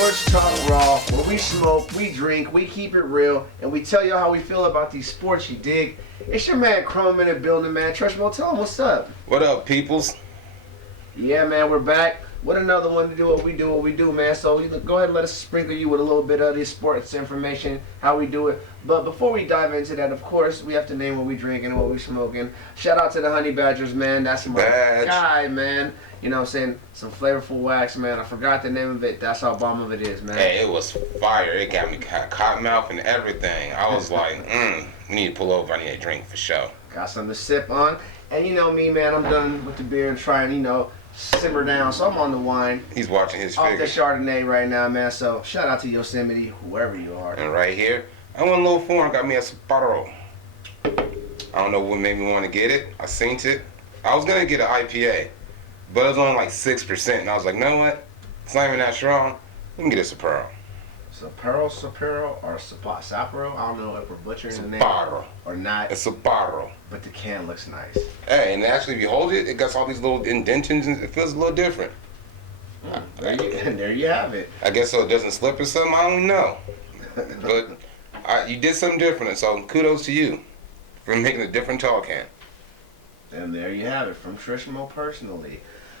Sports Talk Raw, where we smoke, we drink, we keep it real, and we tell you how we feel about these sports, you dig? It's your man C.h.r.o.m.e in the building, man. Trizmoe, tell him what's up. What up, peoples? Yeah, man, we're back with another one to do what we do, man. So go ahead and let us sprinkle you with a little bit of this sports information, how we do it. But before we dive into that, of course, we have to name what we drinking and what we smoking. Shout out to the Honey Badgers, man. That's my guy, man. You know what I'm saying? Some flavorful wax, man. I forgot the name of it. That's how bomb of it is, man. Hey, it was fire. It got me cotton mouth and everything. I was like, we need to pull over. I need a drink for sure. Got something to sip on. And you know me, man. I'm done with the beer and trying, simmer down. So I'm on the wine. He's watching his off figure. the Chardonnay right now, man. So shout out to Yosemite, whoever you are. And right here, I went a little foreign. Got me a C.h.r.o.m.e. I don't know what made me want to get it. I seen it. I was going to get an IPA. But it was only like 6%, and I was like, you know what? It's not even that strong. Let me get a C.h.r.o.m.e. C.h.r.o.m.e, or C.h.r.o.m.e? I don't know if we're butchering the name or not. It's C.h.r.o.m.e. But the can looks nice. Hey, and actually, if you hold it, it got all these little indentions, and it feels a little different. There you have it. I guess so it doesn't slip or something. I don't know. But you did something different, so kudos to you for making a different tall can. And there you have it from Trizmoe personally.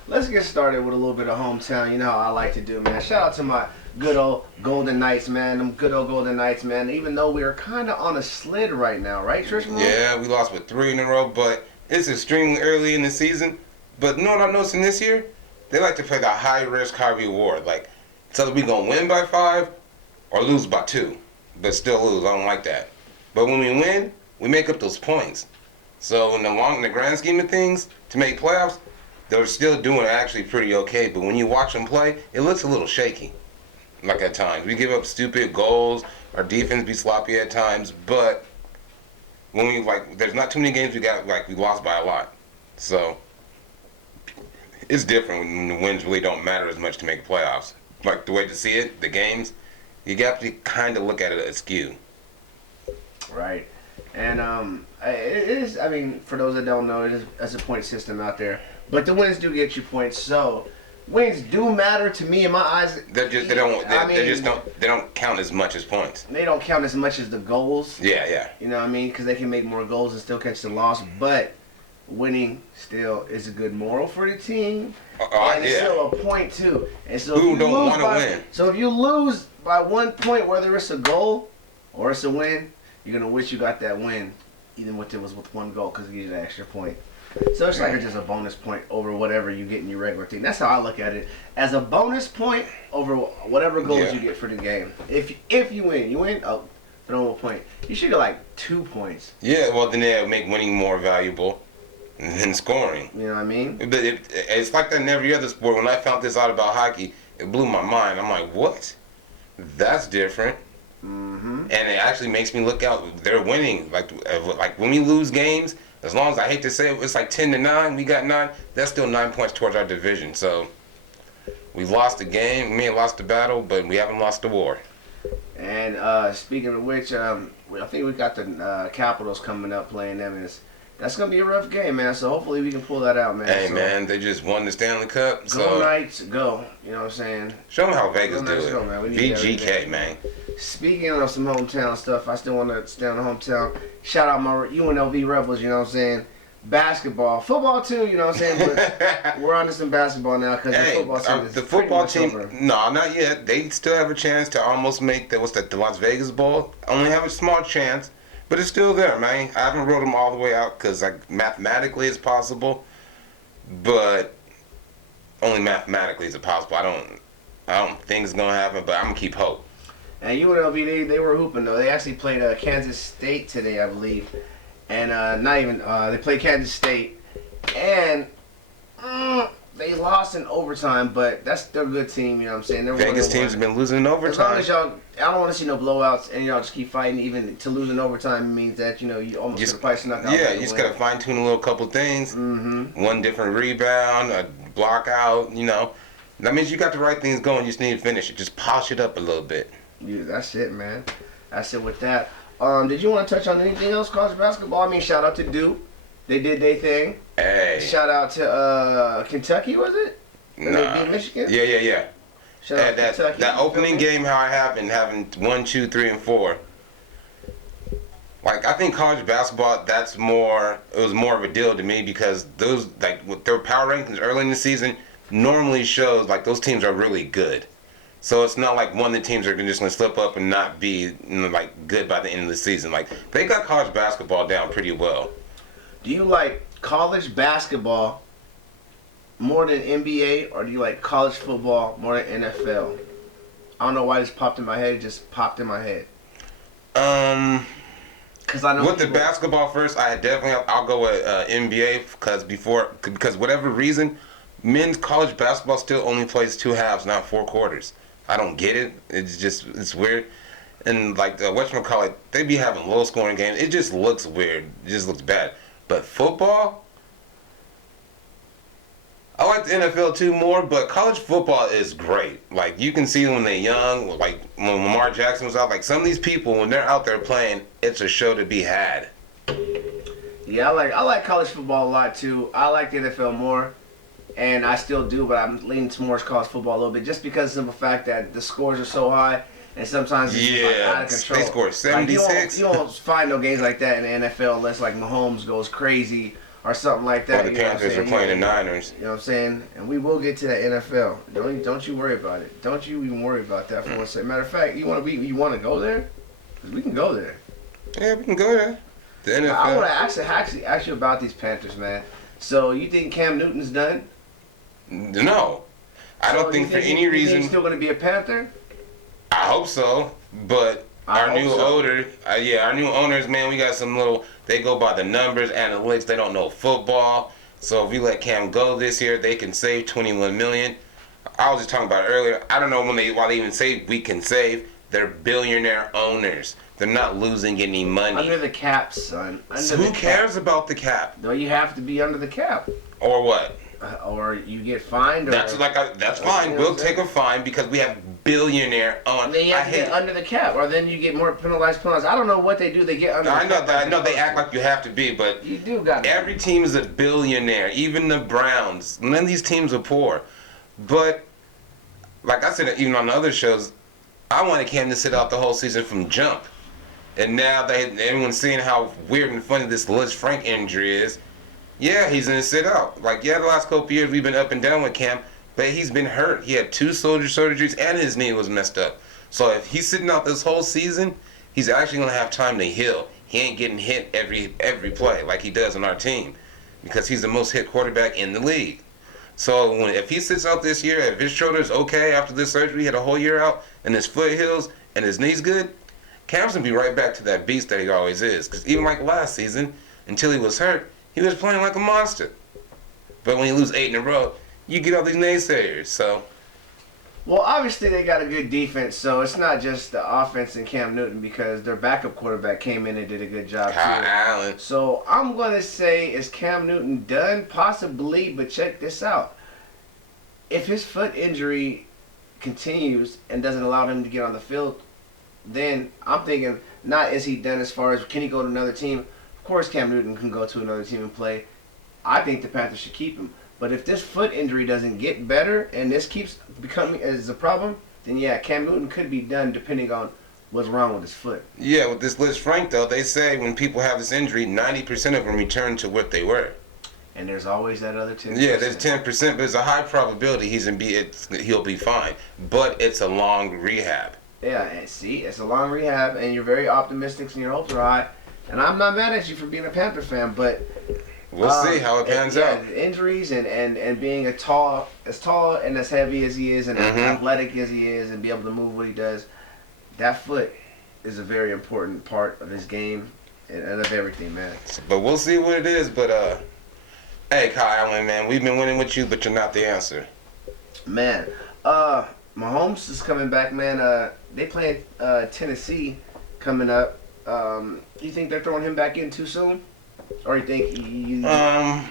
Let's get started with a little bit of hometown. You know how I like to do, man. Shout out to my good old Golden Knights, man. Them good old Golden Knights, man. Even though we're kind of on a slid right now, right, Trizmoe? Yeah, we lost with 3 in a row, but it's extremely early in the season. But you know what I'm noticing this year? They like to play the high risk, high reward. Like, it's either we going to win by 5 or lose by 2, but still lose. I don't like that. But when we win, we make up those points. So in the grand scheme of things, to make playoffs, they're still doing actually pretty okay. But when you watch them play, it looks a little shaky. Like at times, we give up stupid goals. Our defense be sloppy at times. But when we there's not too many games we lost by a lot. So it's different when the wins really don't matter as much to make playoffs. Like the way to see it, the games, you got to kind of look at it askew. Right. And it is, I mean, for those that don't know, it's a point system out there. But the wins do get you points, so wins do matter to me in my eyes. They don't count as much as points. They don't count as much as the goals. Yeah. You know what I mean? Because they can make more goals and still catch the loss. But winning still is a good moral for the team. And it's still a point too. And so who don't want to win? So if you lose by 1 point, whether it's a goal or it's a win, you're gonna wish you got that win, even if it was with 1 goal, because it gives you that extra point. So it's like just a bonus point over whatever you get in your regular team. That's how I look at it, as a bonus point over whatever goals you get for the game. If you win. Oh, throw a point. You should get like 2 points. Yeah, well then that would make winning more valuable than scoring. You know what I mean? But it's like that in every other sport. When I found this out about hockey, it blew my mind. I'm like, what? That's different. Mm-hmm. And it actually makes me look out. They're winning. Like when we lose games, as long as I hate to say it, it's like 10-9. We got 9. That's still 9 points towards our division. So we lost the game. We may have lost the battle, but we haven't lost the war. And speaking of which, I think we got the Capitals coming up playing them, and that's gonna be a rough game, man. So hopefully we can pull that out, man. Hey, man, they just won the Stanley Cup. Go Knights, go. You know what I'm saying? Show them how Vegas do it. Man. VGK, man. Speaking of some hometown stuff, I still want to stay on the hometown. Shout out my UNLV Rebels, you know what I'm saying? Basketball. Football, too, you know what I'm saying? But we're on to some basketball now because the football team is the football team, over. No, not yet. They still have a chance to almost make the Las Vegas Bowl. Only have a small chance. But it's still there, man. I haven't wrote them all the way out because mathematically it's possible, but only mathematically is it possible. I don't think it's gonna happen, but I'm gonna keep hope. And UNLV, they were hooping though. They actually played Kansas State today, I believe, and they played Kansas State, and they lost in overtime. But that's still a good team, you know what I'm saying? Vegas teams have been losing in overtime. As long as y'all, I don't want to see no blowouts, and y'all just keep fighting. Even to lose in overtime means that you almost get a price knocked out. Yeah, you just gotta fine tune a little couple things. Mm-hmm. One different rebound, a block out. That means you got the right things going. You just need to finish it. Just polish it up a little bit. Yeah, that's it, man. That's it with that. Did you want to touch on anything else, college basketball? I mean, shout out to Duke. They did their thing. Hey. Shout out to Kentucky, was it? Nah. They beat Michigan? Yeah. Shout out that Kentucky. that You feel opening me? game, how it happened, having 1, 2, 3, and 4. Like I think college basketball, that's more. It was more of a deal to me because those like with their power rankings early in the season normally shows like those teams are really good. So it's not like one of the teams are just gonna slip up and not be like good by the end of the season. Like they got college basketball down pretty well. Do you like college basketball more than NBA, or do you like college football more than NFL? I don't know why this popped in my head. It just popped in my head. Um, Cause I know with the people- basketball first, I'll go with NBA because whatever reason, men's college basketball still only plays 2 halves, not 4 quarters. I don't get it. It's weird. And like whatchamacallit, they be having low scoring games. It just looks weird. It just looks bad. But football, I like the NFL too more, but college football is great. Like you can see when they're young, like when Lamar Jackson was out, like some of these people when they're out there playing, it's a show to be had. Yeah, I like college football a lot too. I like the NFL more, and I still do, but I'm leaning towards college football a little bit just because of the fact that the scores are so high, and sometimes it's like, out of control. They score Like, 76. you don't find no games like that in the NFL unless like Mahomes goes crazy or something like that. Or the you know what I'm Panthers are saying? playing the Yeah. Niners. You know what I'm saying? And we will get to that NFL. Don't you worry about it. Don't you even worry about that for one second. Matter of fact, you want to go there? 'Cause we can go there. Yeah, we can go there. The NFL. I want to actually ask you about these Panthers, man. So you think Cam Newton's done? No, I don't think for any you reason. think he's still going to be a Panther? I hope so, but I our hope new so. owner, our new owners, man, we got some little. They go by the numbers, analytics. They don't know football. So if we let Cam go this year, they can save $21 million. I was just talking about it earlier. I don't know why they even say we can save. They're billionaire owners. They're not losing any money. Under the cap, son. So who cares about the cap No, you have to be under the cap, or what? or you get fined. Or, That's fine. You know We'll what I'm take a fine because we have billionaire on. And then you I have to hate. get under the cap, or then you get more penalized. I don't know what they do. They get under. I the know cap that. I know they act like you have to be, but you do got. every team is a billionaire. Even the Browns. None of these teams are poor. But like I said, even on the other shows, I wanted Cam to sit out the whole season from jump. And now everyone's seeing how weird and funny this Liz Frank injury is. Yeah, he's gonna sit out. Like, the last couple of years we've been up and down with Cam, but he's been hurt. He had 2 shoulder surgeries and his knee was messed up. So if he's sitting out this whole season, he's actually gonna have time to heal. He ain't getting hit every play like he does on our team, because he's the most hit quarterback in the league. So if he sits out this year, if his shoulder's okay after this surgery, he had a whole year out, and his foot heals and his knee's good, Cam's gonna be right back to that beast that he always is. Because even like last season, until he was hurt, he was playing like a monster. But when you lose 8 in a row, you get all these naysayers. So, Well, obviously they got a good defense, so it's not just the offense and Cam Newton, because their backup quarterback came in and did a good job Kyle too. Allen. So I'm gonna say, is Cam Newton done? Possibly, but check this out. If his foot injury continues and doesn't allow him to get on the field, then I'm thinking, not is he done as far as can he go to another team. Of course Cam Newton can go to another team and play. I think the Panthers should keep him. But if this foot injury doesn't get better and this keeps becoming as a problem, then yeah, Cam Newton could be done depending on what's wrong with his foot. Yeah, with this Liz Frank though, they say when people have this injury, 90% of them return to what they were. And there's always that other 10%. Yeah, there's 10%, but there's a high probability he'll be fine. But it's a long rehab. Yeah, and see, it's a long rehab, and you're very optimistic, and your hopes are high. And I'm not mad at you for being a Panther fan, but We'll see how it pans out. The injuries and being as tall and as heavy as he is, and as athletic as he is, and be able to move what he does, that foot is a very important part of his game and of everything, man. But we'll see what it is. But hey, Kyle Allen, man, we've been winning with you, but you're not the answer. Man, Mahomes is coming back, man. They playing Tennessee coming up. You think they're throwing him back in too soon? Or you think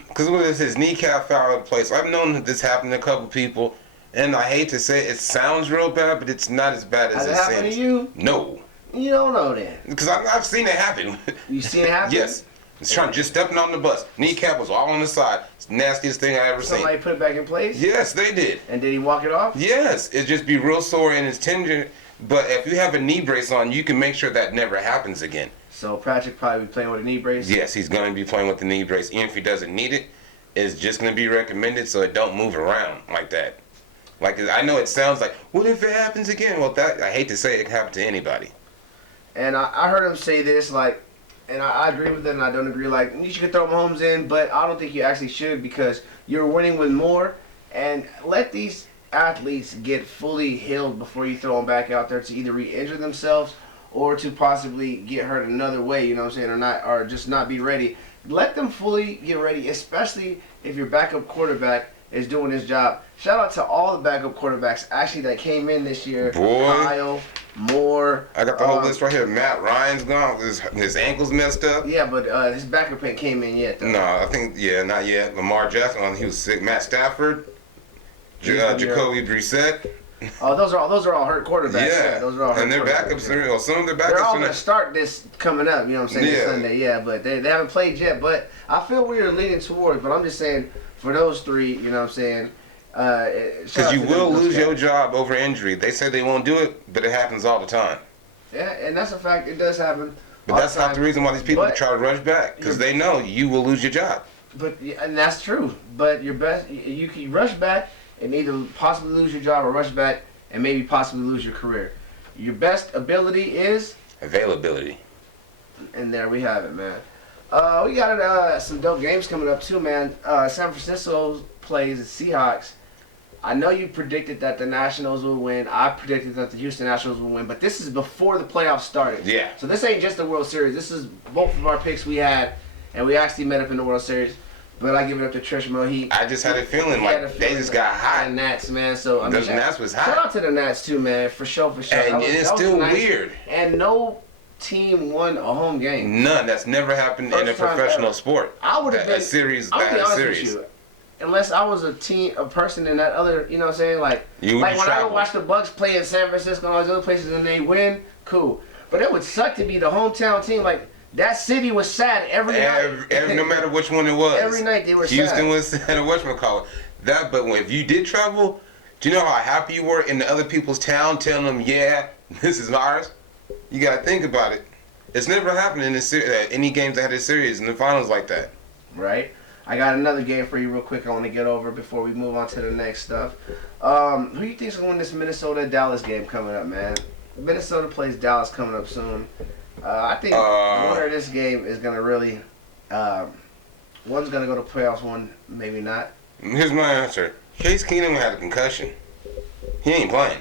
because what is his kneecap fell out of place? I've known that this happened to a couple people, and I hate to say it sounds real bad, but it's not as bad as has it it happened seems. to you? No, You don't know then. because I've seen it happen. You seen it happen? Yes, He's trying just stepping on the bus. Kneecap was all on the side. It's the nastiest thing I ever seen. Somebody put it back in place? Yes, they did. And did he walk it off? Yes, it just be real sore and it's tender. But if you have a knee brace on, you can make sure that never happens again. So Patrick probably be playing with a knee brace? Yes, he's going to be playing with the knee brace. Even if he doesn't need it, it's just going to be recommended so it don't move around like that. Like, I know it sounds like, what if it happens again? Well, that I hate to say it can happen to anybody. And I heard him say this, like, and I agree with it and I don't agree. Like, you should throw Mahomes in, but I don't think you actually should because you're winning with more. And let these athletes get fully healed before you throw them back out there to either re-injure themselves or to possibly get hurt another way, you know what I'm saying, or just not be ready. Let them fully get ready, especially if your backup quarterback is doing his job. Shout out to all the backup quarterbacks actually that came in this year. Boy. Kyle, Moore. I got the whole list right here. Matt Ryan's gone. His ankle's messed up. Yeah, but his backup ain't came in yet, though. No, I think, not yet. Lamar Jackson, he was sick. Matt Stafford. Jacoby Brissett. Oh, those are all hurt quarterbacks. Yeah, those are all hurt. And their backups, some of their backups. They're all gonna start this coming up. You know what I'm saying? This Sunday, yeah. But they haven't played yet. But I feel we are leaning towards. But I'm just saying for those three, you know what I'm saying? Because you will lose your job over injury. They say they won't do it, but it happens all the time. Yeah, and that's a fact. It does happen. But that's not the reason why these people try to rush back, because they know you will lose your job. And that's true. But your best, you can rush back and either possibly lose your job or rush back and maybe possibly lose your career. Your best ability is availability. And there we have it, man. We got some dope games coming up too, man. San Francisco plays the Seahawks. I know you predicted that the Nationals will win. I predicted that the Houston Nationals will win, but this is before the playoffs started. Yeah. So this ain't just the World Series. This is both of our picks we had, and we actually met up in the World Series. But I give it up to Trizmoe. I just had a feeling like they just got hot. And Nats, man. So I mean, the Nats was hot. Shout out to the Nats too, man. For sure, for sure. And it's still weird. And no team won a home game. None. That's never happened in a professional sport. I would have been a series. I'll be honest with you. Unless I was a person in that other, you know what I'm saying? Like when I go watch the Bucks play in San Francisco and all these other places and they win, cool. But it would suck to be the hometown team. Like that city was sad every night. No matter which one it was. Every night they were Houston sad. was sad, whatchamacallit. But if you did travel, do you know how happy you were in the other people's town telling them, yeah, this is ours? You got to think about it. It's never happened in any games that had a series in the finals like that. Right. I got another game for you real quick I want to get over before we move on to the next stuff. Who do you think's going to win this Minnesota-Dallas game coming up, man? Minnesota plays Dallas coming up soon. I think the winner of this game is going to really... one's going to go to playoffs, one maybe not. Here's my answer. Case Keenum had a concussion. He ain't playing.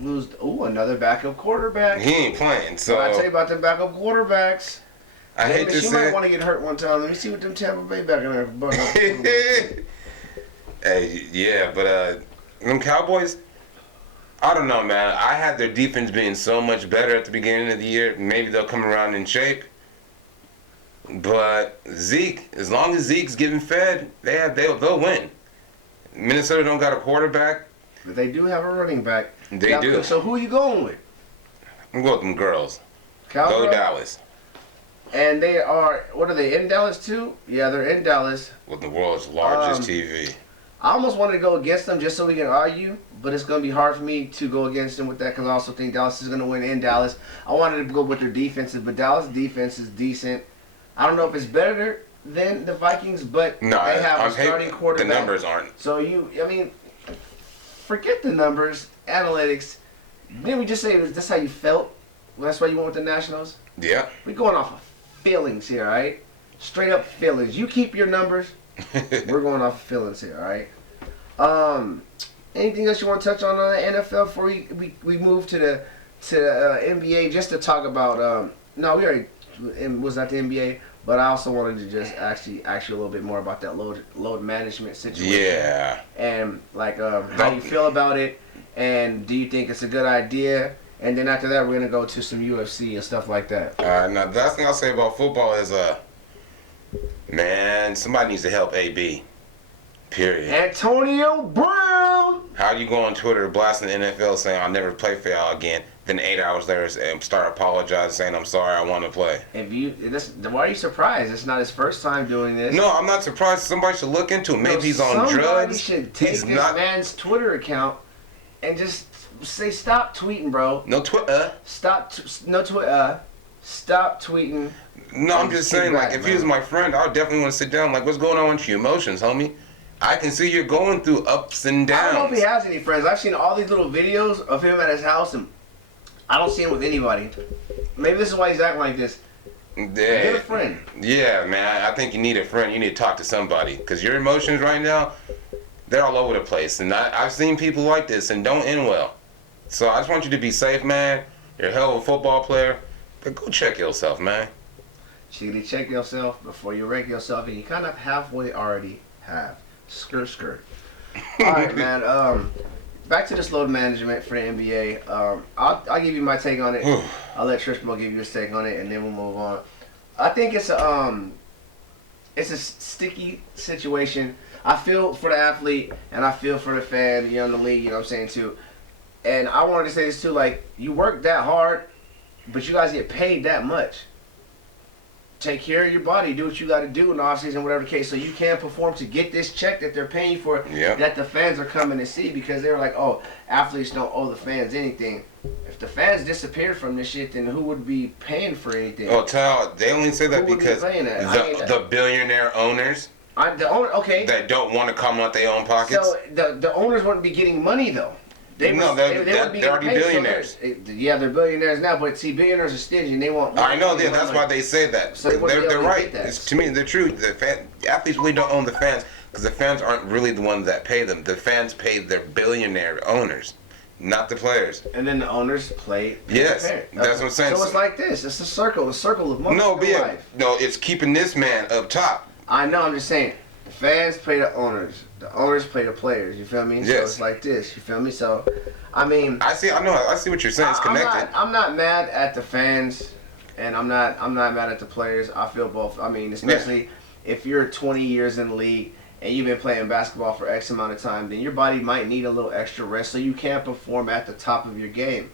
Another backup quarterback. He ain't playing, so... I tell you about the backup quarterbacks. I hate to say... She might want to get hurt one time. Let me see what them Tampa Bay back in there. Hey, yeah, but them Cowboys... I don't know, man. I had their defense being so much better at the beginning of the year. Maybe they'll come around in shape. But Zeke, as long as Zeke's getting fed, they'll win. Minnesota don't got a quarterback. But they do have a running back. They do. So who are you going with? I'm going with them girls. Cowgirls? Go Dallas. And they are, what are they, in Dallas too? Yeah, they're in Dallas. With the world's largest TV. I almost wanted to go against them just so we can argue, but it's going to be hard for me to go against them with that because I also think Dallas is going to win in Dallas. I wanted to go with their defenses, but Dallas' defense is decent. I don't know if it's better than the Vikings, but they have a starting quarterback. The numbers aren't. So forget the numbers, analytics. Didn't we just say that's how you felt? Well, that's why you went with the Nationals? Yeah. We're going off of feelings here, all right? Straight up feelings. You keep your numbers. We're going off of feelings here, all right? Anything else you want to touch on the NFL before we move to the NBA just to talk about? No, we already was at the NBA, but I also wanted to just actually ask you a little bit more about that load management situation. Yeah. And how you feel about it, and do you think it's a good idea? And then after that, we're gonna go to some UFC and stuff like that. Now the last thing I'll say about football is, man, somebody needs to help AB. Period. Antonio Brown. How do you go on Twitter blasting the NFL saying I'll never play for y'all again? Then 8 hours later, start apologizing, saying I'm sorry, I want to play. Why are you surprised? It's not his first time doing this. No, I'm not surprised. Somebody should look into it. Maybe he's on drugs. Somebody should take this man's Twitter account and just say stop tweeting, bro. No Twitter. Stop tweeting. No, I'm just saying, like, if he was my friend, I would definitely want to sit down. Like, what's going on with your emotions, homie? I can see you're going through ups and downs. I don't know if he has any friends. I've seen all these little videos of him at his house, and I don't see him with anybody. Maybe this is why he's acting like this. Get a friend. Yeah, man. I think you need a friend. You need to talk to somebody. Because your emotions right now, they're all over the place. And I've seen people like this and don't end well. So I just want you to be safe, man. You're a hell of a football player. But go check yourself, man. Check yourself before you wreck yourself. And you kind of halfway already have. Skirt. All right, man. Back to this load management for the NBA. I'll give you my take on it. I'll let Trizmoe give you his take on it, and then we'll move on. I think it's a sticky situation. I feel for the athlete, and I feel for the fan, in the league. You know what I'm saying too. And I wanted to say this too. Like, you work that hard, but you guys get paid that much. Take care of your body, do what you got to do in the offseason, whatever the case, so you can perform to get this check that they're paying you for, that the fans are coming to see, because they were like, oh, athletes don't owe the fans anything. If the fans disappeared from this shit, then who would be paying for anything? Oh, they only say that because the billionaire owners that don't want to come out their own pockets. So the owners wouldn't be getting money, though. They're already billionaires. Yeah, they're billionaires now, but see, billionaires are stingy and they want money. I know, that's why they say that. So they're right. To me, they're true. The athletes really don't own the fans, because the fans aren't really the ones that pay them. The fans pay their billionaire owners, not the players. And then the owners play. Yes, that's what I'm saying. So it's like this. It's a circle of money. No, it's keeping this man up top. I know. I'm just saying. The fans pay the owners. The owners pay the players. You feel me? Yes. So it's like this. You feel me? So, I mean, I see what you're saying. It's connected. I'm not mad at the fans, and I'm not mad at the players. I feel both. I mean, especially if you're 20 years in the league and you've been playing basketball for X amount of time, then your body might need a little extra rest so you can perform at the top of your game.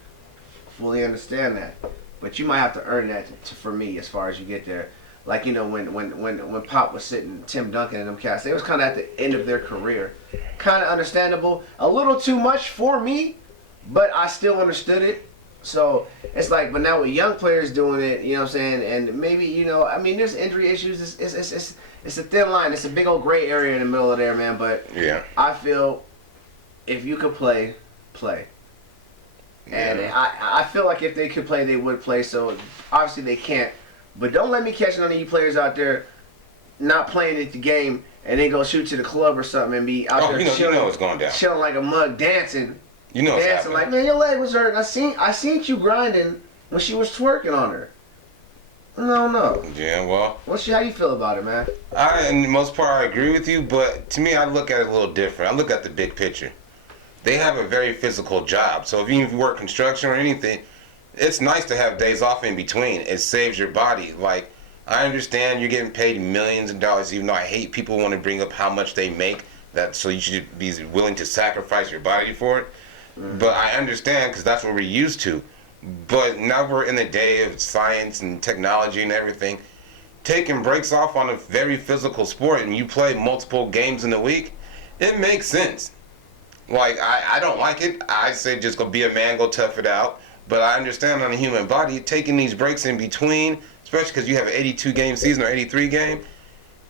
Fully understand that, but you might have to earn that for me as far as you get there. Like, when Pop was sitting, Tim Duncan and them cats, they was kind of at the end of their career. Kind of understandable. A little too much for me, but I still understood it. So, it's like, but now with young players doing it, you know what I'm saying, and maybe, there's injury issues. It's a thin line. It's a big old gray area in the middle of there, man. But I feel if you could play. And I feel like if they could play, they would play. So, obviously they can't. But don't let me catch none of you players out there not playing at the game and then go shoot to the club or something and be out there chilling, what's going down. Chilling like a mug, dancing. Dancing like, man, your leg was hurting. I seen you grinding when she was twerking on her. No. Yeah, well. How you feel about it, man? In the most part, I agree with you, but to me, I look at it a little different. I look at the big picture. They have a very physical job, so if you work construction or anything, it's nice to have days off in between. It saves your body. Like, I understand you're getting paid millions of dollars, even though I hate people want to bring up how much they make, so you should be willing to sacrifice your body for it. Mm-hmm. But I understand, because that's what we're used to. But now we're in the day of science and technology and everything. Taking breaks off on a very physical sport and you play multiple games in a week, it makes sense. Like, I don't like it. I say just go be a man, go tough it out. But I understand on the human body, taking these breaks in between, especially because you have an 82-game season or 83-game,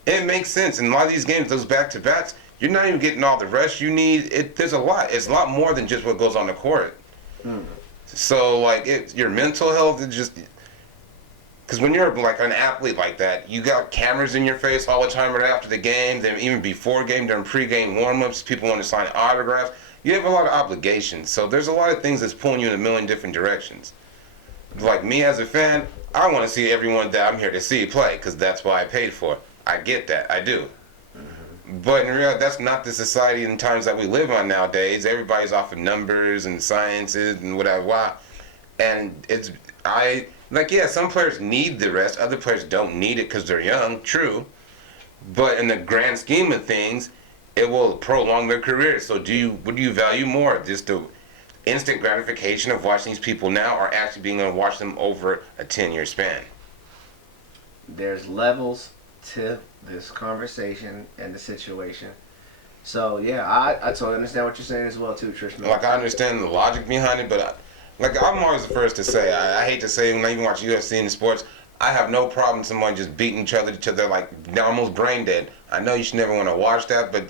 it makes sense. And a lot of these games, those back-to-backs, you're not even getting all the rest you need. There's a lot. It's a lot more than just what goes on the court. So, like, your mental health is just... Because when you're, like, an athlete like that, you got cameras in your face all the time right after the game, then even before game, during pre-game warm-ups, people want to sign autographs. You have a lot of obligations, so there's a lot of things that's pulling you in a million different directions. Like me as a fan, I want to see everyone that I'm here to see play, because that's why I paid for it. I get that, I do. But in reality, that's not the society and times that we live on nowadays. Everybody's off of numbers and sciences and whatever. Wow. And some players need the rest. Other players don't need it because they're young, true. But in the grand scheme of things, it will prolong their career. So would you value more just the instant gratification of watching these people now, or actually being able to watch them over a 10-year span? There's levels to this conversation and the situation. So yeah, I totally understand what you're saying as well too, Trish. Like, I understand the logic behind it, but I'm always the first to say, I hate to say, when I even watch UFC in sports, I have no problem someone just beating each other like they're almost brain dead. I know you should never want to watch that, but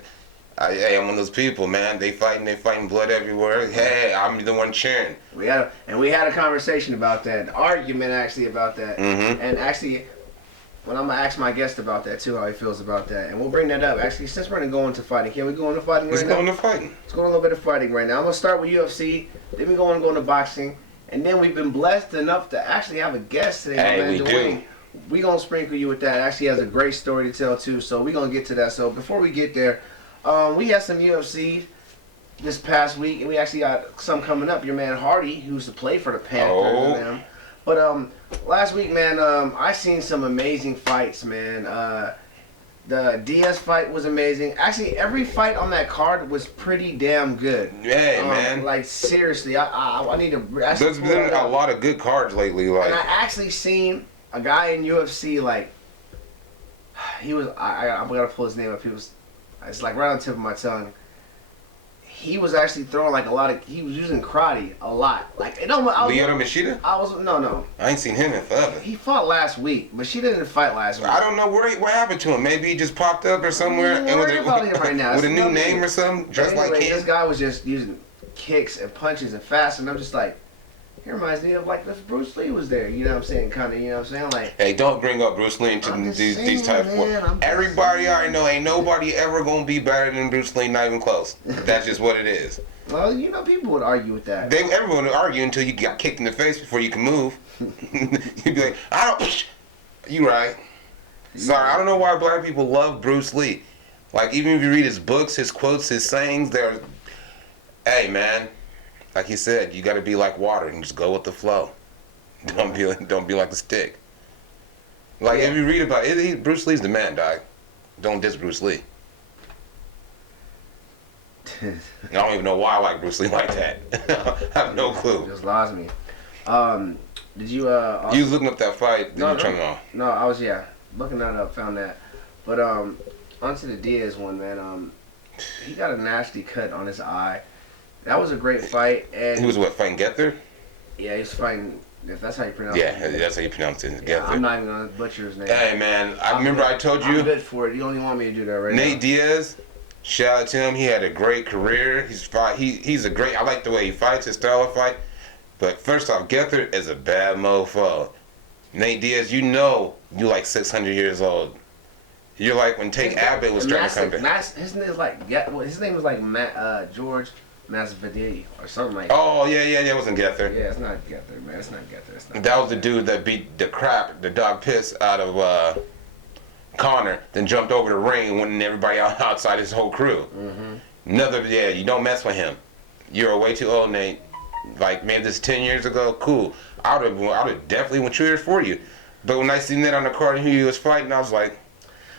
hey, I'm one of those people, man. They fighting blood everywhere. Hey, I'm the one cheering. We had a conversation about that, an argument actually about that, and actually, well, I'm gonna ask my guest about that too, how he feels about that, and we'll bring that up. Actually, since we're gonna go into fighting, can we go into fighting right now? Let's go into fighting. Let's go into a little bit of fighting right now. I'm gonna start with UFC, then we go into boxing, and then we've been blessed enough to actually have a guest today. Hey, man, we Dwayne. do. We gonna sprinkle you with that. Actually, has a great story to tell too, so we gonna get to that. So before we get there, we had some UFC this past week, and we actually got some coming up. Your man Hardy, who used to play for the Panthers, But last week, man, I seen some amazing fights, man. The Diaz fight was amazing. Actually, every fight on that card was pretty damn good. Yeah, man. Like seriously, I need to. There's been a lot of good cards lately. Like, and I actually seen a guy in UFC like he was. I'm gonna pull his name up. It's like right on the tip of my tongue. He was actually throwing like a lot of. He was using karate a lot. Like it don't. Lyoto Machida? No. I ain't seen him in forever. He fought last week, but she didn't fight last week. I don't know what happened to him. Maybe he just popped up or somewhere and with a new name or something, dressed like him. This guy was just using kicks and punches and fast, and I'm just like, he reminds me of like if Bruce Lee was there. You know what I'm saying? Kind of. You know what I'm saying? Like, hey, don't bring up Bruce Lee into these type of. Everybody I know, ain't nobody ever gonna be better than Bruce Lee. Not even close. That's just what it is. Well, you know, people would argue with that. Everyone would argue until you got kicked in the face before you can move. You'd be like, I don't. You right? Sorry, I don't know why black people love Bruce Lee. Like, even if you read his books, his quotes, his sayings, they're. Hey, man. Like he said, you got to be like water and just go with the flow. Don't be like the stick. Like, if you read about it, Bruce Lee's the man, dog. Don't diss Bruce Lee. I don't even know why I like Bruce Lee like that. I have no clue. Just lost me. Did you you was looking up that fight? No, I was looking that up, found that. But onto the Diaz one, man. He got a nasty cut on his eye. That was a great fight, and he was fighting Gether? Yeah, he was fighting. If that's how you pronounce it. Yeah, that's how you pronounce it. Yeah, I'm not even gonna butcher his name. Hey, man, I remember I told you. I'm good for it. You don't even want me to do that right now. Nate Diaz. Shout out to him. He had a great career. He's a great. I like the way he fights, his style of fight. But first off, Gether is a bad mofo. Nate Diaz, you know you like 600 years old. You're like when Tank Abbott was trying to come back. His name is like his name was like George Masvidal or something like that. Oh yeah, it wasn't Gether. Yeah, it's not Gether, man. It's not Gether. That was the dude that beat the dog piss out of Connor, then jumped over the ring and went in everybody outside his whole crew. You don't mess with him. You're way too old, Nate. Like, man, this 10 years ago, cool. I would have definitely went cheers for you. But when I seen that on the card and who he was fighting, I was like,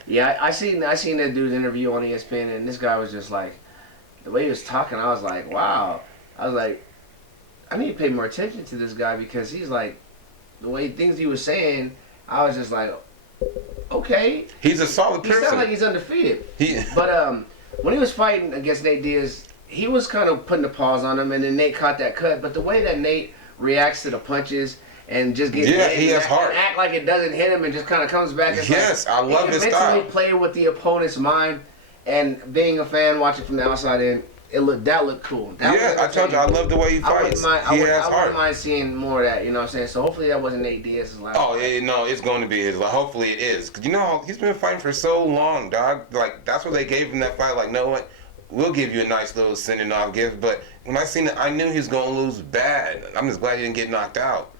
yeah, I seen that dude's interview on ESPN, and this guy was just like, the way he was talking, I was like, wow. I was like, I need to pay more attention to this guy because he's like, the way things he was saying, I was just like, okay. He's a solid person. He sounds like he's undefeated. But when he was fighting against Nate Diaz, he was kind of putting a pause on him, and then Nate caught that cut. But the way that Nate reacts to the punches and just get he has heart. And act like it doesn't hit him and just kind of comes back. Yes, I love his style. Mentally play with the opponent's mind, and being a fan watching from the outside in, that looked cool. I told you, I love the way he fights. I wouldn't mind seeing more of that. You know what I'm saying? So hopefully that wasn't Nate Diaz's last. Oh yeah, no, it's going to be his. Hopefully it is, because you know he's been fighting for so long, dog. Like that's what they gave him that fight. Like, know what? We'll give you a nice little sending off gift. But when I seen it, I knew he was going to lose bad. I'm just glad he didn't get knocked out.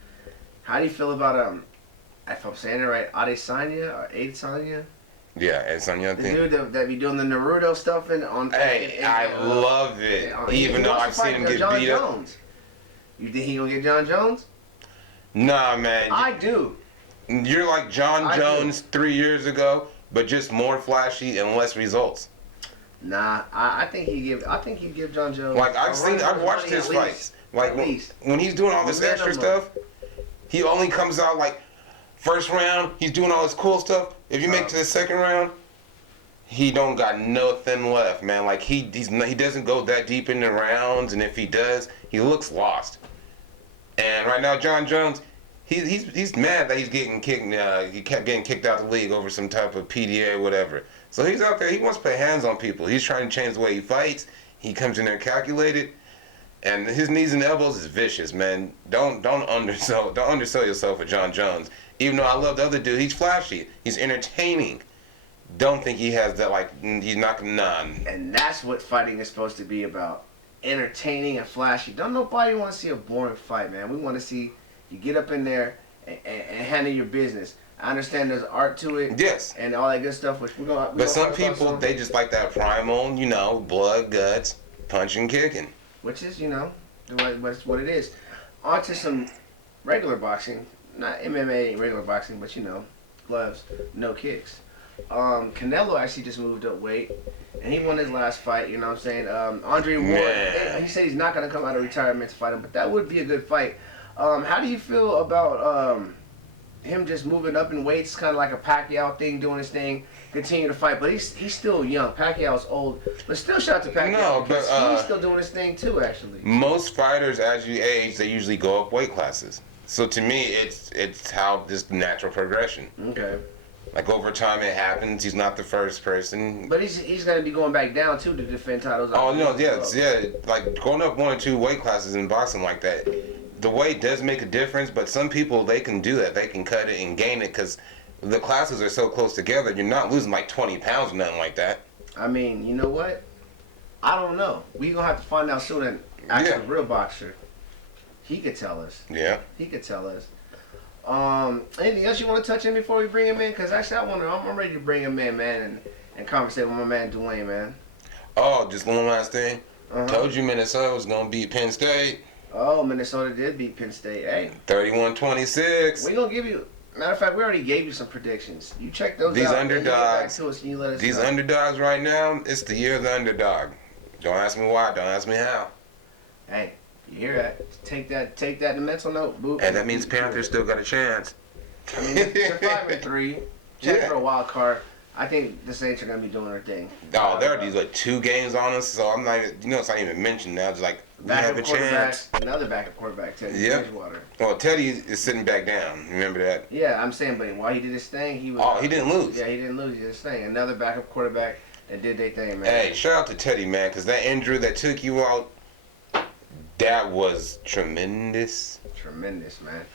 How do you feel about if I'm saying it right, Adesanya? Yeah, Adesanya. The dude that be doing the Naruto stuff on. Hey, I love it. Even though I've seen him get beat up. You think he gonna get John Jones? Nah, man. I do. You're like John Jones 3 years ago, but just more flashy and less results. Nah, I think he give John Jones. Like I've watched his fights. Like when he's doing all this extra stuff, he only comes out like first round. He's doing all this cool stuff. If you make it to the second round, he don't got nothing left, man. Like he doesn't go that deep in the rounds, and if he does, he looks lost. And right now, John Jones, he's mad that he's getting kicked. He kept getting kicked out of the league over some type of PDA or whatever. So he's out there. He wants to put hands on people. He's trying to change the way he fights. He comes in there calculated, and his knees and elbows is vicious, man. Don't undersell yourself with John Jones. Even though I love the other dude, he's flashy. He's entertaining. Don't think he has that, like, he's not none. And that's what fighting is supposed to be about. Entertaining and flashy. Don't nobody want to see a boring fight, man. We want to see you get up in there and handle your business. I understand there's art to it. Yes. And all that good stuff, which we're going to... But some people, they just like that primal, blood, guts, punching, kicking. Which is, what's what it is. On to some regular boxing. Not MMA, regular boxing, but, gloves, no kicks. Canelo actually just moved up weight, and he won his last fight. You know what I'm saying? Andre Ward. He said he's not gonna come out of retirement to fight him, but that would be a good fight. How do you feel about him just moving up in weights, kind of like a Pacquiao thing, doing his thing, continue to fight? But he's still young. Pacquiao's old, but still shout out to Pacquiao. No, but he's still doing his thing too. Actually, most fighters, as you age, they usually go up weight classes. So to me, it's how this natural progression. Okay. Like over time, it happens. He's not the first person. But he's gonna be going back down too to defend titles. Oh no, yeah. Like going up 1 or 2 weight classes in boxing like that, the weight does make a difference. But some people, they can do that. They can cut it and gain it because the classes are so close together. You're not losing like 20 pounds or nothing like that. I mean, you know what? I don't know. We gonna have to find out soon. An actual real boxer, he could tell us. Yeah. He could tell us. Anything else you want to touch in before we bring him in? Because actually, I'm ready to bring him in, man, and conversate with my man Dwayne, man. Oh, just one last thing. Told you Minnesota was gonna beat Penn State. Oh, Minnesota did beat Penn State. Hey. 31-26. We gonna give you. Matter of fact, we already gave you some predictions. You check those These out. underdogs. These underdogs right now. It's the year of the underdog. Don't ask me why. Don't ask me how. Hey. You hear that? Take that in mental note, boo. And that means Panthers still got a chance. I mean, they're 5-3. Check for a wild card. I think the Saints are gonna be doing their thing. Oh, there are these 2 games on us, so I'm not. It's not even mentioned now. It's like we have a chance. Another backup quarterback, Teddy Bridgewater. Well, Teddy is sitting back down. Remember that? Yeah, I'm saying, but while he did his thing, he was. Oh, he didn't lose. Yeah, he didn't lose. He did his thing. Another backup quarterback that did their thing, man. Hey, shout out to Teddy, man, because that injury that took you out. That was tremendous. Tremendous, man.